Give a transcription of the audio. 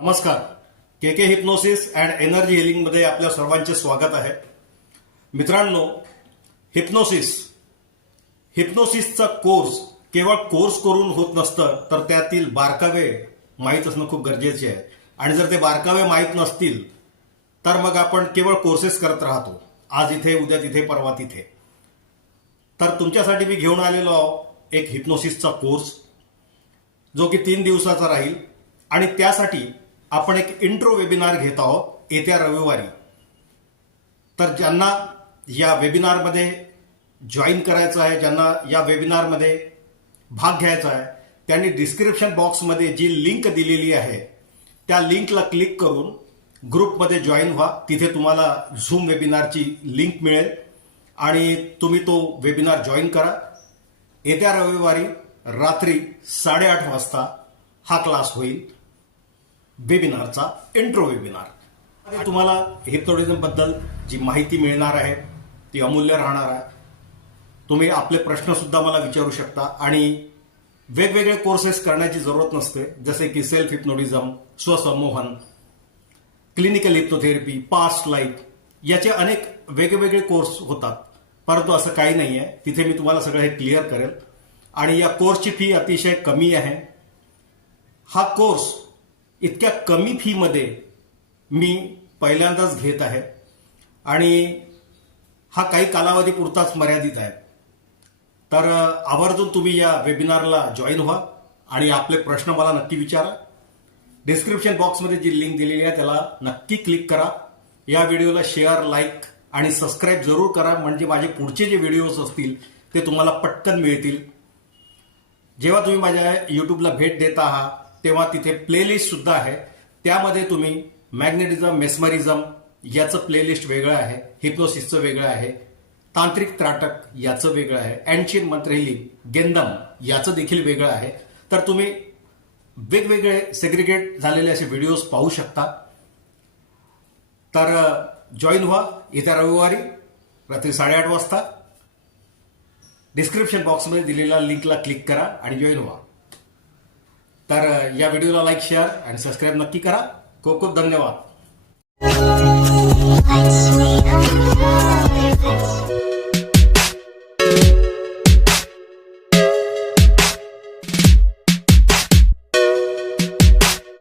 नमस्कार. के hypnosis and energy healing मध्ये आपल्या सर्वांचे स्वागत आहे. मित्रांनो, हिप्नोसिसचा कोर्स केवळ कोर्स करून होत नसतं, तर त्यातील बारकावे माहीत असणं खूप गरजेचे आहे. आणि जर ते बारकावे माहीत नसतील तर मग आपण केवळ कोर्सेस करत राहतो, आज इथे उद्या तिथे परवा तिथे. तर तुमच्यासाठी मी घेऊन आलेलो एक हिप्नोसिसचा कोर्स जो की 3 दिवसाचा राहील. आणि त्यासाठी आपण एक इंट्रो वेबिनार घेत आहोत येत्या रविवारी. तर ज्यांना या वेबिनारमध्ये जॉईन करायचं आहे, ज्यांना या वेबिनारमध्ये भाग घ्यायचा आहे, त्यांनी डिस्क्रिप्शन बॉक्समध्ये जी लिंक दिलेली आहे त्या लिंकला क्लिक करून ग्रुपमध्ये जॉईन व्हा. तिथे तुम्हाला झूम वेबिनारची लिंक मिळेल आणि तुम्ही तो वेबिनार जॉईन करा. येत्या रविवारी रात्री 8:30 वाजता हा क्लास होईल, वेबिनारचा इंट्रो वेबिनार. तुम्हाला हिप्नोटिझम बद्दल जी माहिती मिळणार आहे ती अमूल्य राहणार आहे. तुम्ही आपले प्रश्न सुद्धा मला विचारू शकता आणि वेगवेगळे कोर्सेस करण्याची जरूरत नसते, जसे की सेल्फ हिप्नोटिझम, स्वसंमोहन, क्लिनिकल हिप्नोथेरपी, पास्ट लाईफ, याचे अनेक वेगवेगळे कोर्स होतात. परंतु असं काही नाही आहे. तिथे मी तुम्हाला सगळं हे क्लिअर करेल. आणि या कोर्सची फी अतिशय कमी आहे. हा कोर्स इतक्या कमी फीमध्ये मी पहिल्यांदाच घेत आहे आणि हा काही कालावधीपुरताच मर्यादित आहे. तर आवर्जून तुम्ही या वेबिनारला जॉईन व्हा आणि आपले प्रश्न मला नक्की विचारा. डिस्क्रिप्शन बॉक्समध्ये जी लिंक दिलेली आहे त्याला नक्की क्लिक करा. या व्हिडिओला शेअर, लाईक आणि सबस्क्राईब जरूर करा, म्हणजे माझे पुढचे जे व्हिडिओज असतील ते तुम्हाला पटकन मिळतील. जेव्हा तुम्ही माझ्या युट्यूबला भेट देत आहात तेव्हा तिथे प्लेलिस्ट सुद्धा आहे. त्यामध्ये तुम्ही मॅग्नेटिझम, मेस्मरिझम याचं प्लेलिस्ट वेगळं आहे, हिप्नोसिसचं वेगळं आहे, तांत्रिक त्राटक याचं वेगळं आहे, एन्शियंट मंत्र हिलिंग, गेंदम याचं देखील वेगळं आहे. तर तुम्ही वेगवेगळे सेग्रिगेट झालेले असे व्हिडिओज पाहू शकता. तर जॉईन व्हा येत्या रविवारी रात्री 8:30 वाजता. डिस्क्रिप्शन बॉक्समध्ये दिलेल्या लिंकला क्लिक करा आणि जॉईन व्हा. तर या व्हिडिओला लाईक, शेअर आणि सबस्क्राईब नक्की करा. खूप खूप धन्यवाद.